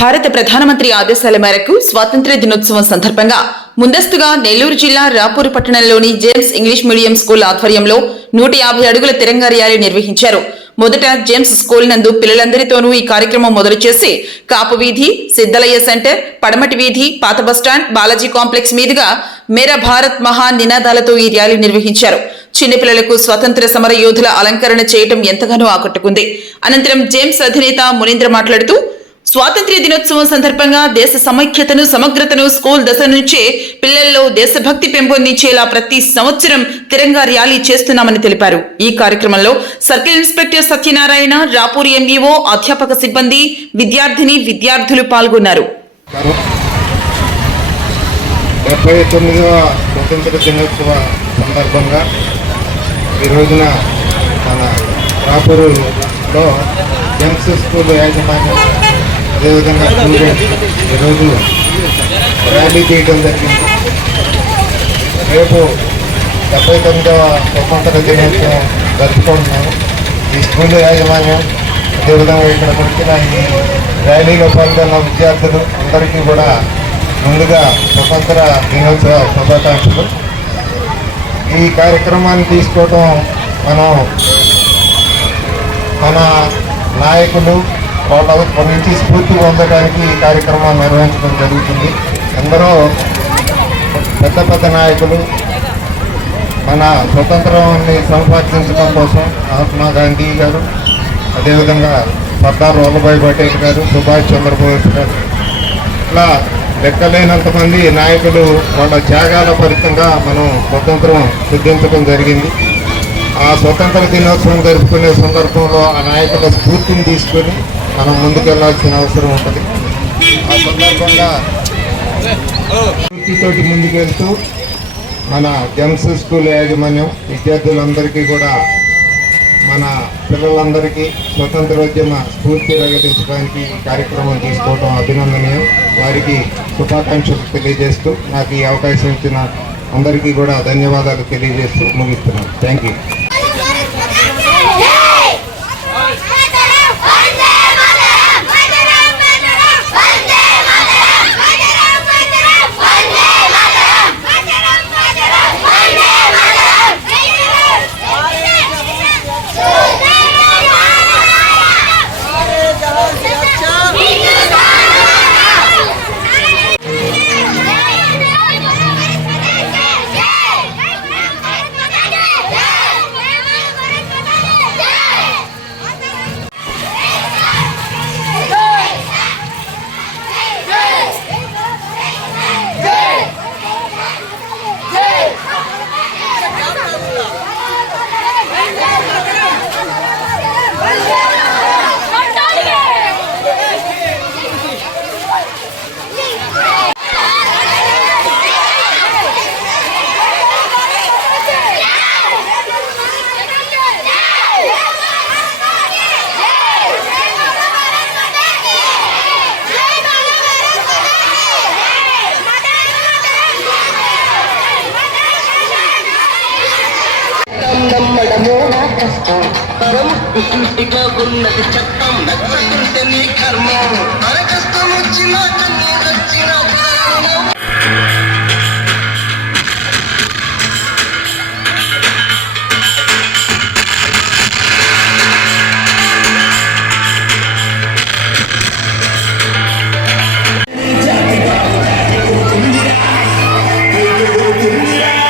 భారత ప్రధానమంత్రి ఆదేశాల మేరకు స్వాతంత్ర్య దినోత్సవం సందర్భంగా ముందస్తుగా నెల్లూరు జిల్లా రాపూరు పట్టణంలోని జేమ్స్ ఇంగ్లీష్ మీడియం స్కూల్ ఆధ్వర్యంలో 150 అడుగుల తిరంగా ర్యాలీ నిర్వహించారు. మొదట జేమ్స్ స్కూల్ నందు పిల్లలందరితోనూ ఈ కార్యక్రమం మొదలు చేసి కాపు వీధి, సిద్దలయ్య సెంటర్, పడమటి వీధి, పాత బస్టాండ్, బాలాజీ కాంప్లెక్స్ మీదుగా మేరా భారత్ మహాన్ నినాదాలతో ఈ ర్యాలీ నిర్వహించారు. చిన్నపిల్లలకు స్వతంత్ర సమర యోధుల అలంకరణ చేయటం ఎంతగానో ఆకట్టుకుంది. అనంతరం జేమ్స్ అధినేత మునీంద్ర మాట్లాడుతూ స్వాతంత్ర్య దినోత్సవం సందర్భంగా దేశ సమైక్యతను, సమగ్రతను స్కూల్ దశ నుంచే పిల్లల్లో దేశభక్తి పెంపొందించేలా ప్రతి సంవత్సరం తిరంగా ర్యాలీ చేస్తున్నామని తెలిపారు. ఈ కార్యక్రమంలో circle inspector Satyanarayana, Rapur MEO, అధ్యాపక సిబ్బంది, విద్యార్థులు పాల్గొన్నారు. 79వ స్వతంత్ర దినోత్సవ సందర్భంగా ఈ రోజున మన రాపూరులో జేమ్స్ స్కూల్ యాజమాన్యం, అదేవిధంగా స్టూడెంట్స్ ఈరోజు ర్యాలీ చేయడం జరిగింది. రేపు 79వ స్వతంత్ర దినోత్సవం జరుపుకుంటున్నాము. ఈ స్కూల్ యాజమాన్యం, అదేవిధంగా ఇక్కడికి వచ్చిన ఈ ర్యాలీలో పాల్గొన్న విద్యార్థులు అందరికీ కూడా ముందుగా స్వతంత్ర దినోత్సవ శుభాకాంక్షలు. ఈ కార్యక్రమాన్ని తీసుకోవడం మన నాయకులు వాళ్ళ నుంచి స్ఫూర్తి పొందడానికి ఈ కార్యక్రమాన్ని నిర్వహించడం జరుగుతుంది. ఎందరో పెద్ద పెద్ద నాయకులు మన స్వతంత్రాన్ని సంపాదించడం కోసం మహాత్మా గాంధీ గారు, అదేవిధంగా సర్దార్ వల్లభాయ్ పటేల్ గారు, సుభాష్ చంద్రబోస్ గారు, ఇట్లా లెక్కలేనంతమంది నాయకులు వాళ్ళ త్యాగాల ఫలితంగా మనం స్వతంత్రం సిద్ధించడం జరిగింది. ఆ స్వతంత్ర దినోత్సవం జరుపుకునే సందర్భంలో ఆ నాయకుల స్ఫూర్తిని తీసుకొని మనం ముందుకెళ్లాల్సిన అవసరం ఉంటుంది. ఆ సందర్భంగా స్ఫూర్తితోటి ముందుకెళ్తూ మన జేమ్స్ స్కూల్ యాజమాన్యం విద్యార్థులందరికీ కూడా, మన పిల్లలందరికీ స్వతంత్రోద్యమ స్ఫూర్తి ప్రకటించడానికి కార్యక్రమం తీసుకోవడం అభినందనీయం. వారికి శుభాకాంక్షలు తెలియజేస్తూ నాకు ఈ అవకాశం ఇచ్చిన అందరికీ కూడా ధన్యవాదాలు తెలియజేస్తూ ముగిస్తున్నాను. Thank you. ఇంటిగా ఉన్నది చట్టం, నచ్చకుంటే నీ కర్మం. అరకష్టం వచ్చినా కన్నీ వచ్చినా Yeah.